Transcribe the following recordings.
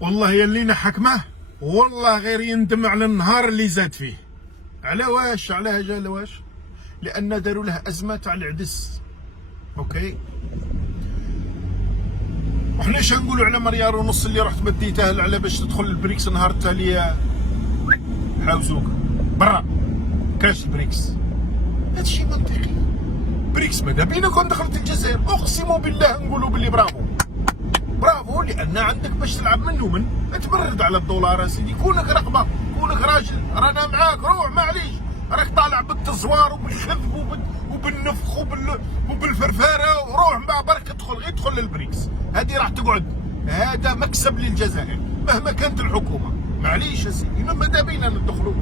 والله يلينا حكمه، والله غير يندم على النهار اللي زاد فيه. على واش؟ على جال واش؟ لان داروا له ازمه تاع العدس. اوكي، وحنا اش نقولوا على مليار ونص اللي رحت بديته على باش تدخل البريكس النهار التالي؟ حاوزوك برا كاش البريكس. هادشي منطقي. بريكس ماذا بينا كون دخلت الجزائر اقسم بالله نقولوا باللي برافو برافو، لان عندك باش تلعب من تبرد على الدولار اسيدي. كونك رقبه، كونك راجل، رانا معاك، روح معليش، راك طالع بالتزوار وبالخذب وبالنفخ وبالفرفاره، وروح مع برك ادخل للبريكس. هذه راح تقعد، هذا مكسب للجزائر مهما كانت الحكومه. معليش يا سيدي، ماذا بينا ندخلوا؟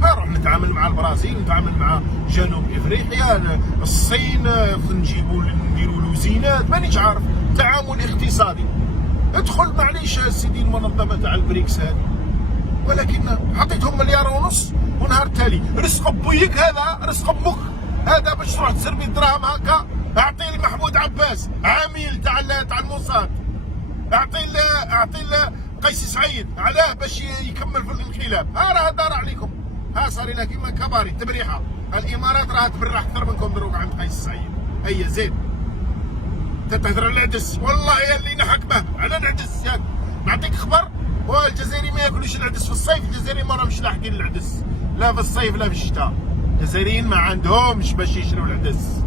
نروح نتعامل مع البرازيل، نتعامل مع جنوب افريقيا، الصين، نديروا له زينات، مانيش عارف، تعامل اقتصادي. ادخل معليش يا سيدي المنظمه تاع البريكس هذه. ولكن عطيتهم مليار ونص، ونهار تالي رزق بويك هذا، رزق بوك هذا، باش تروح تسربي الدراهم هكا. اعطي لي محمود عباس عميل تاع الموساد، اعطي له قيس سعيد، علاه باش يكمل في الانقلاب. راه دار عليكم، صار لها كيما كباري تبريحه. الامارات راها تبرع اكثر منكم دروك عند قيس سعيد. هيا زيد تهدر على العدس، والله يا اللي نحكمه على العدس. ياك نعطيك خبر، والجزائري ما ياكلوش العدس في الصيف. الجزائريين ما راهمش لاحقين العدس، لا في الصيف لا في الشتاء. الجزائريين ما عندهمش باش يشروا العدس،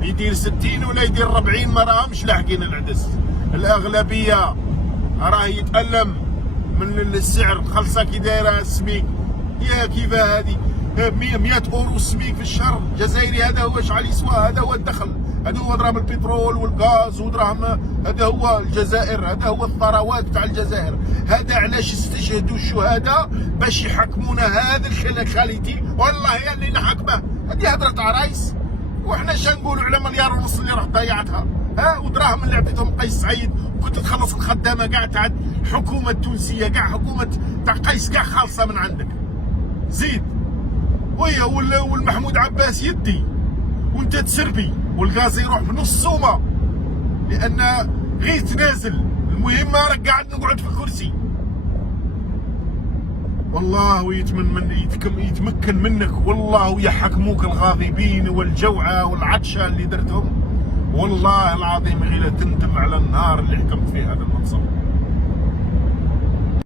يدير 60 ولا يدير 40 ما راهمش لاحقين العدس. الاغلبيه راه يتألم من السعر، خلصه كي دايره السميك. يا كيفاه هذه 100 اورو السميك في الشهر. الجزائري هذا هو شحال يسوى، هذا هو الدخل، هذا هو دراهم البترول والغاز ودراهم، هذا هو الجزائر، هذا هو الثروات تاع الجزائر. هذا علاش استشهدوا الشهداء باش يحكمونا هذا الخالتي. والله يا اللي نحكمه. هذه هضره تاع رايس، وحنا اش نقولوا على مليار ونص اللي راح ضيعتها؟ ودراهم اللي عطيتهم قيس سعيد، وكنت تخلص الخدامه كاع تاع الحكومه التونسيه، كاع حكومه تاع قيس كاع خالصه من عندك. زيد ويا والمحمود عباس يدي وانت تسربي، والغاز يروح بنص سومه، لان غير تنازل. المهم راك قاعد نقعد في الكرسي. والله يتمكن منك، والله يحكموك الغاضبين والجوعى والعطشه اللي درتهم. والله العظيم غير تندم على النهار اللي حكمت فيه هذا المنصب.